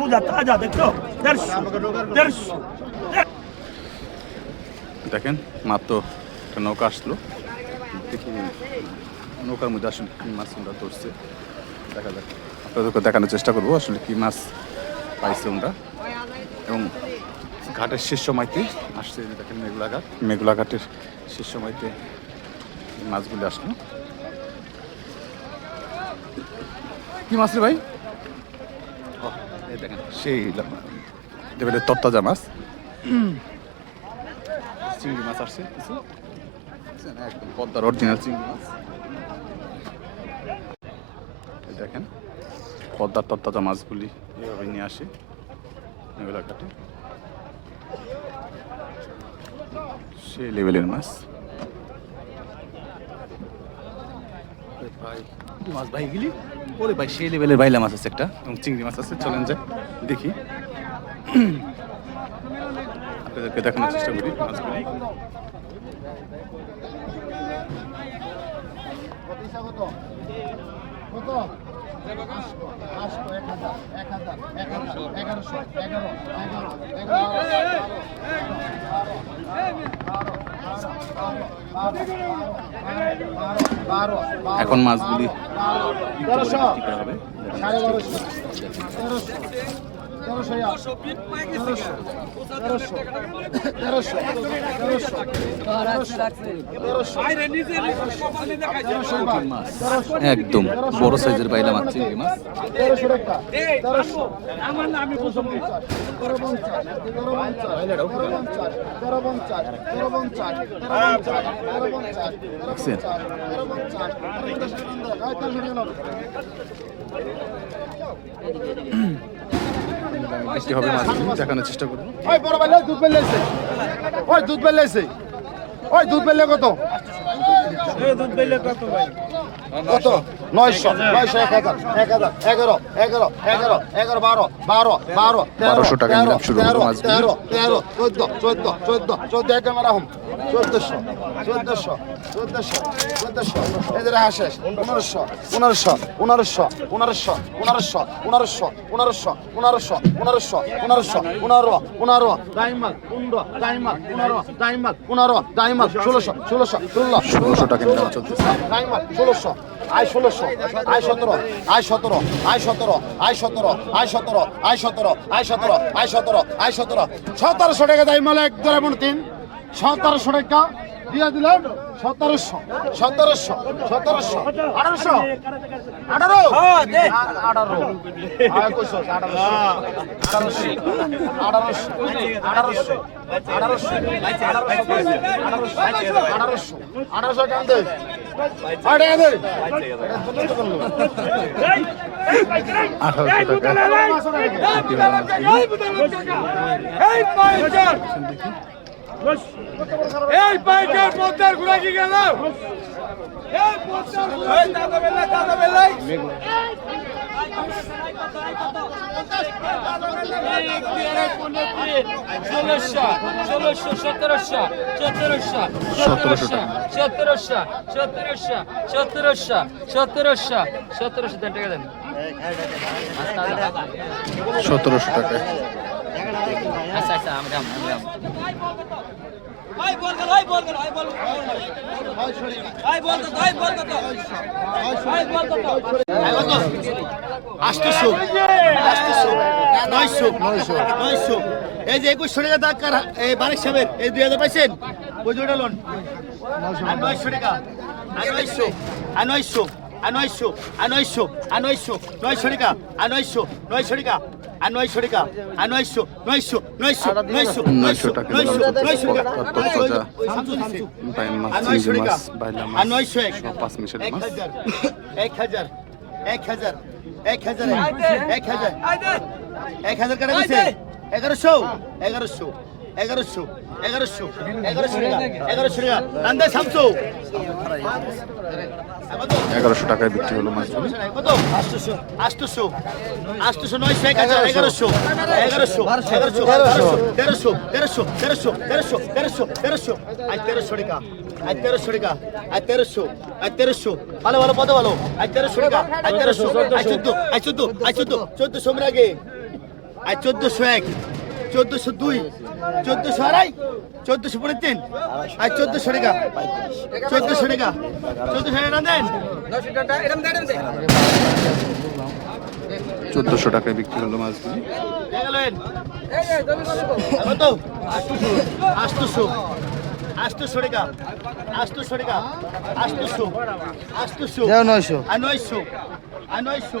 বুঝা, তাজা, দেখছ? দেড়শো দেড়শো। দেখেন, মাত্র একটা নৌকা আসলো। দেখি, নৌকার মধ্যে আসলে কি মাছ আমরা ধরছে। দেখা যাক। আপনাদেরকে দেখানোর চেষ্টা করব আসলে কি মাছ পাইছে আমরা। এবং ঘাটের শেষ সময়তে আসছে দেখেন মেঘলা ঘাট। মেঘলা ঘাটের শেষ সময়তে মাছগুলি আসলো। কি মাছ রে ভাই? দেখেন, সেই লেভেলের তত্তাজা মাছ। চিংড়ি মাছ আসছে, কিছু? বুঝছেন? একদম পদ্মার অরিজিনাল চিংড়ি মাছ। দেখেন, পদ্মার তত্তাজা মাছগুলি এভাবে নিয়ে আসে, এগুলা কাটে। সেই লেভেলের মাছ। ভাই মাছ ভাই এগুলি? ওরে ভাই সেই লেভেলের বাইলা মাছ আছে একটা এবং চিংড়ি মাছ আছে চলেন যাই দেখি আপনাদেরকে দেখানোর চেষ্টা করি মাছগুলি এখন মাছগুলি কি বিক্রি করা হবে। একদম বড় সাইজের বাইলা মাছ চিংড়ি মাছ দেখছেন বেশি হবে মাছগুলি দেখানোর চেষ্টা করব। ওই বড় বেলে দুধ বেলে এসে ওই দুধ বেলে এসে ওই দুধ বেলে কত? দুধ পেলে কত ভাই? কত? নয়শো নয়শো এক হাজার এক হাজার এগারো এগারো এগারো এগারো বারো বারো বারো তেরো, 1200 টাকা তেরো, তেরো। তেরো চোদ্দ চোদ্দ চোদ্দ চোদ্দ এক আমার আহম চোদ্দশো চোদ্দশো চোদ্দশো চোদ্দশো এদের হাসেস পনেরোশো পনেরোশো পনেরোশো পনেরোশো পনেরোশো পনেরোশো পনেরোশো পনেরোশো পনেরোশো পনেরোশো পনেরো পনেরো ডাইমাল পনেরো ডাইমাল পনেরো ডাইমাল পনেরো ডাইমাল ষোলোশো ষোলোশো ষোলো ষোলোশো টাকা ডাইমাল ষোলোশো আয় ষোলোশো, আয় সতেরো আয় সতেরো আয় সতেরো আয় সতেরো আয় সতেরো আয় সতেরো আয় সতেরো আয় সতেরো আয় সতেরো। সতেরোশো টাকা ডাইমাল এক দরে এমন তিন। সতেরোশো টাকা দিয়ে দিলাম সতেরোশো সতেরোশো সতেরোশো আঠারোশো আঠারো আঠারো কইছো আঠারোশো আঠারোশো আঠারোশো আঠারোশো আঠারোশো আঠারোশো আঠারোশো আঠারোশো টাকা দে আয় টাকা দে আঠারোশো টাকা এই পাইকার পদ্মার ঘুরা কি গেল? এই পদ্মার ঘুরা দাদা বেলাই দাদা বেলাই ষোলোশো ষোলোশো সতেরোশো সতেরোশো সতেরোশো সতেরোশো সতেরোশো সতেরোশো সতেরোশো সতেরোশো দেন টাকা দেন সতেরোশো টাকা আচ্ছা আচ্ছা আমি দাম আমি দাম আসতেছো আসতেছো নয়শো নয়শো এই যে একুশশো টাকা দাগ কার এই বারিশ সাহেবের এই দুই হাজার পাইছেন ওই দুইটা লোন নয়শো টাকা আর নয়শো আর নয়শো আর নয়শো আর নয়শো নয়শো টাকা নয়শো নয়শো টাকা আর নয়শো টাকা। আর নয়শো নয়শো নয়শো নয়শো নয়শো টাকা নয়শো নয়শো টাকা। আর নয়শো টাকা। আর নয়শো এক। হাজার এক হাজার এক হাজার এক হাজার এক হাজার। এক হাজার কাটা গেছে এগারোশো এগারোশো এগারোশো। এগারোশো এগারোশো এগারোশো টাকা। রান্দা সামশো এগারোশো টাকায় বিক্রি হলো মাছগুলি কত? আটশোশো আটশোশো আটশোশো নয়শো এক হাজার এগারোশো এগারোশো এগারোশো তেরোশো তেরোশো তেরোশো তেরোশো তেরোশো তেরোশো আজ তেরোশো টাকা আজ তেরোশো টাকা আজ তেরোশো আজ তেরোশো। ভালো ভালো পদ ভালো। আজ তেরোশো টাকা আজ তেরোশো আজ চোদ্দ আজ চোদ্দ আজ চোদ্দ চোদ্দশো আগে। আজ চোদ্দশো এক। চোদ্দশো দুই চোদ্দশো আড়াই চোদ্দশো পনেরো তিন আজ চোদ্দশো টাকা। চোদ্দশো টাকা। চোদ্দশো টাকা দেন। চোদ্দোশো টাকায় বিক্রি হলো মাছগুলি গেলেন কত? আটশোশো। আটশোশো টাকা। আটশোশো টাকা। আটশোশো। আটশোশো। নয়শো। আর নয়শো। আর নয়শো।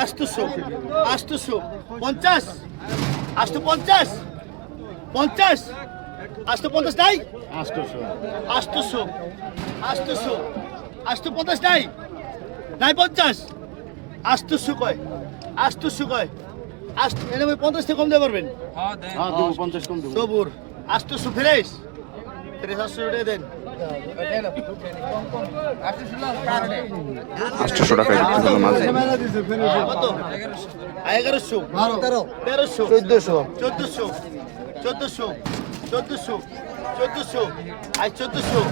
আটশোশো আটশোশো পঞ্চাশ আটশো পঞ্চাশ পঞ্চাশ আটশো পঞ্চাশ নাই? আটশোশো আটশোশো আটশোশো আটশো পঞ্চাশ নাই? নাই পঞ্চাশ? আটশোশো কয়? আটশোশো কয়? আষ্ট এটা পঞ্চাশ থেকে কম দিতে পারবেন? সবুর আটশোশো ফ্রেশ। ফ্রেশ টাকা দেন। আটশোশো টাকায় বিক্রি হলো কত এগারোশো। তেরোশো। চোদ্দশো। চোদ্দশো। চোদ্দশো। চোদ্দশো। চোদ্দশো। আজ চোদ্দশো।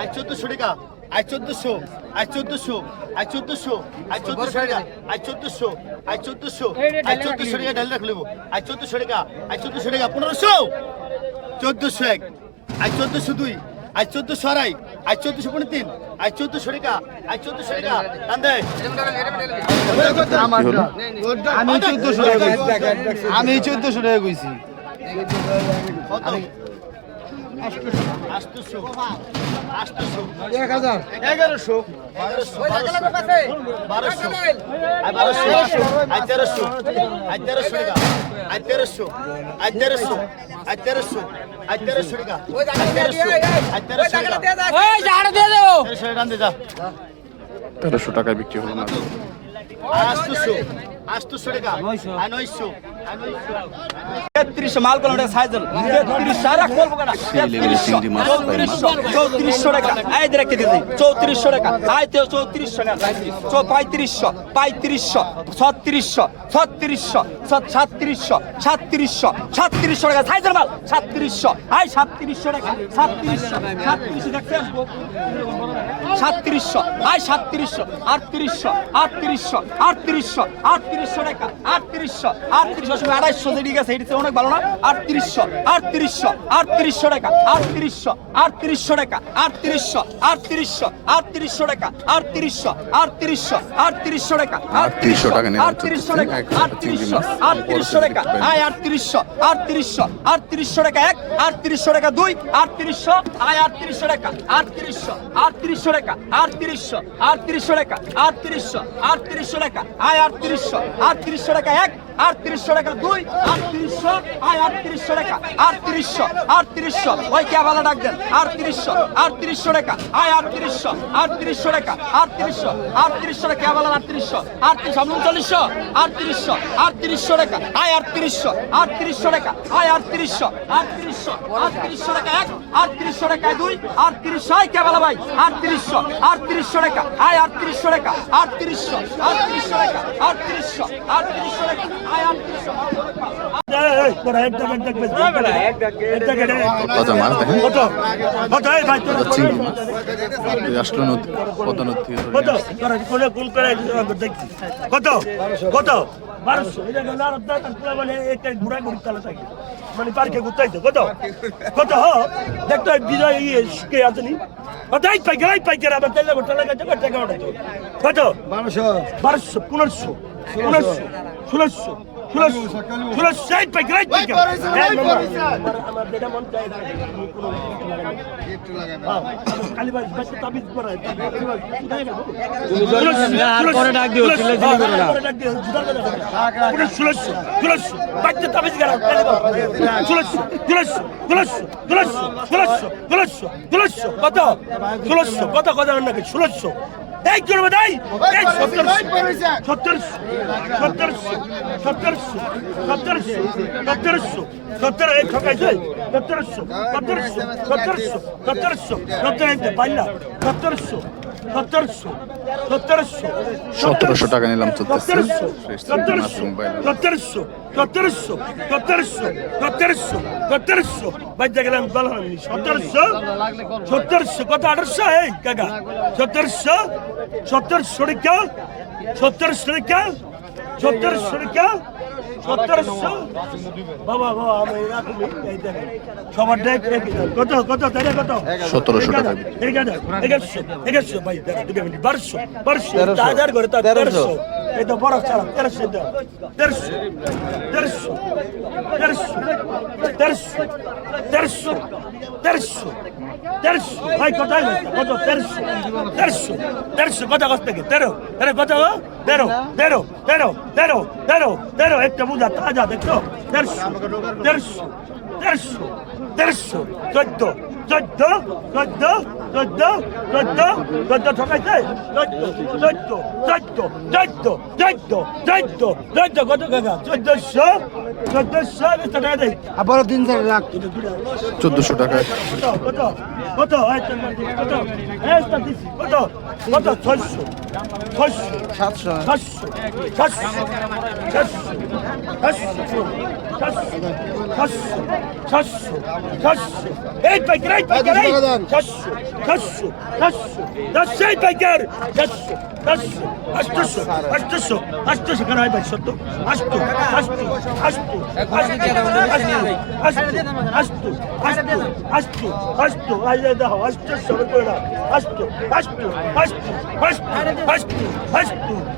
আজ চোদ্দশো টাকা। আজ চোদ্দশো। আজ চোদ্দশো। আজ চোদ্দশো। আজ চোদ্দশো টাকা। আজ চোদ্দশো। আজ চোদ্দশো। আজ চোদ্দশো টাকা ডাল রাখলে আজ চোদ্দশো টাকা। আজ চোদ্দশো টাকা পনেরোশো। চোদ্দশো এক। আজ চোদ্দশো দুই। আজ চোদ্দ সরাই আজ চোদ্দশো পনেরো তিন আজ চোদ্দ সরিকা আজ চোদ্দ সরিকা আমি চোদ্দশো টাকা আমি চোদ্দশো টাকা কইছি। এক হাজার এগারোশো। বারোশো। আই বারোশো। আই তেরোশো। টাকা। টাকা। টাকা। টাকায় বিক্রি হলো আটশোশো টাকা। আই নয়শো। নয়শো। তেত্রিশশো মাল করলাম সাইজ তেত্রিশশো আর এক বলব কেনা? চৌত্রিশশো টাকা। এই দেখে দিদি চৌত্রিশশো টাকা। আই তেও চৌত্রিশশো না পঁয়ত্রিশশো পঁয়ত্রিশশো ছত্রিশশো ছত্রিশশো সাতত্রিশশো সাতত্রিশশো সাতত্রিশশো টাকা। সাইজের মাল সাতত্রিশশো। আই সাতত্রিশশো টাকা সাতত্রিশশো সাতত্রিশশো সাতত্রিশশো আই সাতত্রিশশো আটত্রিশশো আটত্রিশশো আটত্রিশশো আটত্রিশশো টাকা আটত্রিশশো আটত্রিশশো আড়াইশো যেটি গেছে এটিতে অনেক ভালো না আটত্রিশশো আটত্রিশশো আটত্রিশশো টাকা আটত্রিশশো আটত্রিশশো টাকা আটত্রিশশো আটত্রিশশো আটত্রিশশো টাকা আটত্রিশশো আটত্রিশশো আটত্রিশশো টাকা 3800 টাকা আটত্রিশশো টাকা আটত্রিশশো। আটত্রিশশো টাকা আয় আটত্রিশশো আটত্রিশশো আটত্রিশশো টাকা এক আটত্রিশশো টাকা দুই আটত্রিশশো আয় আটত্রিশশো টাকা আটত্রিশশো আটত্রিশশো টাকা আটত্রিশশো আটত্রিশশো টাকা আটত্রিশশো আটত্রিশশো টাকা আয় আটত্রিশশো আটত্রিশশো টাকা এক আটত্রিশশো টাকা দুই আটত্রিশশো আয় আটত্রিশশো টাকা আটত্রিশশো আটত্রিশশো ওই ক্যাবালা ডাক দেন আটত্রিশশো আটত্রিশশো টাকা আয় আটত্রিশশো আটত্রিশশো টাকা আটত্রিশশো আটত্রিশশো টাকা ক্যাবালা আটত্রিশশো আটত্রিশশো উনচল্লিশশো আটত্রিশশো আটত্রিশশো টাকা আয় আটত্রিশশো আটত্রিশশো টাকা আয় আটত্রিশশো আটত্রিশশো আটত্রিশশো টাকা এক আটত্রিশশো টাকা দুই আটত্রিশশো আয় ক্যাবালা ভাই আটত্রিশশো আটত্রিশশো টাকা আয় আটত্রিশশো টাকা আটত্রিশশো আটত্রিশশো টাকা আটত্রিশশো আটত্রিশশো টাকা তাজা মাছ দেখেন তাজা চিংড়ি মাছ আসলো নদী পদ্মা নদী থেকে। কত কত বারোশো। মানে মানে পার্কে ঘুরতে হইতো কত কত হ। দেখতো বিজয় ইয়ে কে আসেনি কত এই পাইকার এই পাইকার আবার তেলে কত টাকা ওঠাইতো কত বারোশো। বারোশো পনেরোশো পনেরোশো। ষোলোশো ষোলোশো ষোলোশো ষাট পাইকার রাইট পাইকার কত? কত? কত কত এই কি হবে তাই এই সত্তর সত্তর সত্তর সত্তরশো সত্তরশো সত্তরশো সত্তর এই ঠকাইছে সত্তরশো সত্তরশো সত্তরশো সত্তরশো সত্তর পাইলা সত্তরশো সতেরোশো টাকা নিলাম সতেরোশো কত আঠারোশো? এই কাকা সতেরোশো সতেরোশো টাকা সতেরোশো টাকা সতেরোশো টাকা। সতেরোশো বাবা বাবা আমি এরকম সবার ডাইট এই তো বড় চালা তেরোশো তেরোশো তেরোশো তেরোশো তেরোশো তেরোশো তেরোশো তেরোশো ভাই, কত হয় কত? তেরোশো তেরোশো তেরোশো কত কত থেকে তেরো। তেরো কত? তেরো তেরো তেরো তেরো তেরো তেরো। একটা বুঝা, তাজা দেখো তেরোশো তেরোশো তেরোশো তেরোশো চোদ্দ। চোদ্দ চোদ্দ চোদ্দ চোদ্দ চোদ্দ ঠকাইছে? চোদ্দ চোদ্দ চোদ্দ চোদ্দ চোদ্দ চোদ্দ কত কাকা চোদ্দশো চোদ্দশো বিশ টাকা দেয় আবারও তিন চার লাখ চোদ্দোশো টাকায়। কত কত কত? কত? কত? ছয়শো। ছয়শো। সাতশো। সাতশো সাতশো সাতশো সাতশো সাতশো সাতশো এই পাইকার এই পাইকার এই। সাতশো সাতশো সাতশো সাতশো এই পাইকার সাতশো হয়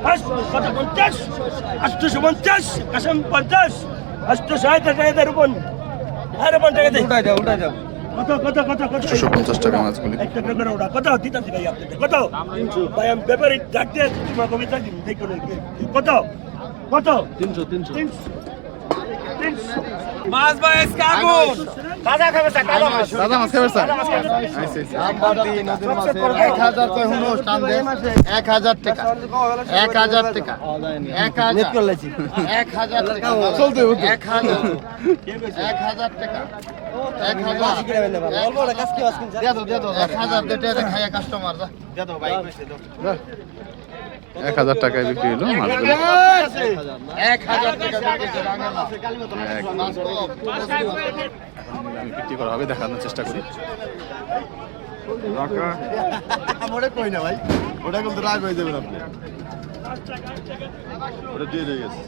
আটশো কত পঞ্চাশ আটশো পঞ্চাশ কাসম ষাট টাকা উপর আরে টাকা দেয় উঠাই দাও উঠাই দাও ছশো পঞ্চাশ টাকা মাছগুলি কত ভাই আমি ব্যাপারে ডাকতে কত কত তিনশো তিনশো। তিনশো। মাছ ভাই কাগজ কাজা খাবে স্যার কাজা মাছ। দাদা মাছ খাবে স্যার আইছে আম বাদি নদীর মাছ 1000 কই হুনো টান দে 1000 টাকা। 1000 টাকা। 1000 নেট করে লাইছি 1000 টাকা। চলতে হবে 1000 1000 টাকা। 1000 বলব না কাজ কি আসকিন দে দাও দে দাও 1000 দে টাকা খায় কাস্টমার যা। দে দাও ভাই কইছে দাও। এক হাজার টাকায় বিক্রি হলো মাছগুলি বিক্রি করে হবে দেখানোর চেষ্টা করি। ওটা কই না ভাই? ওটা কিন্তু রাগ হয়ে যাবেন আপনি ওটা দিয়ে হয়ে গেছে।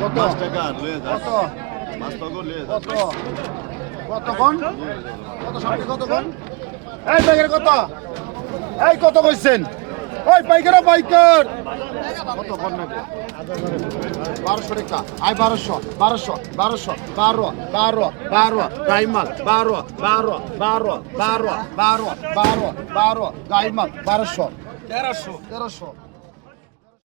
কত? পাঁচ টাকা লয়ে যা। কত? পাঁচ টাকা লয়ে যা। কত? কত কোন? কত সামনে কত কোন? এই পাইকার কত? এই কত কইছেন? ওই পাইকার পাইকার। কত বারোশো টাকা আই বারোশো বারোশো বারোশো বারো বারো বারো গাইমাল বারো বারো বারো বারো বারো বারো বারো গাইমাল বারোশো। তেরোশো। তেরোশো।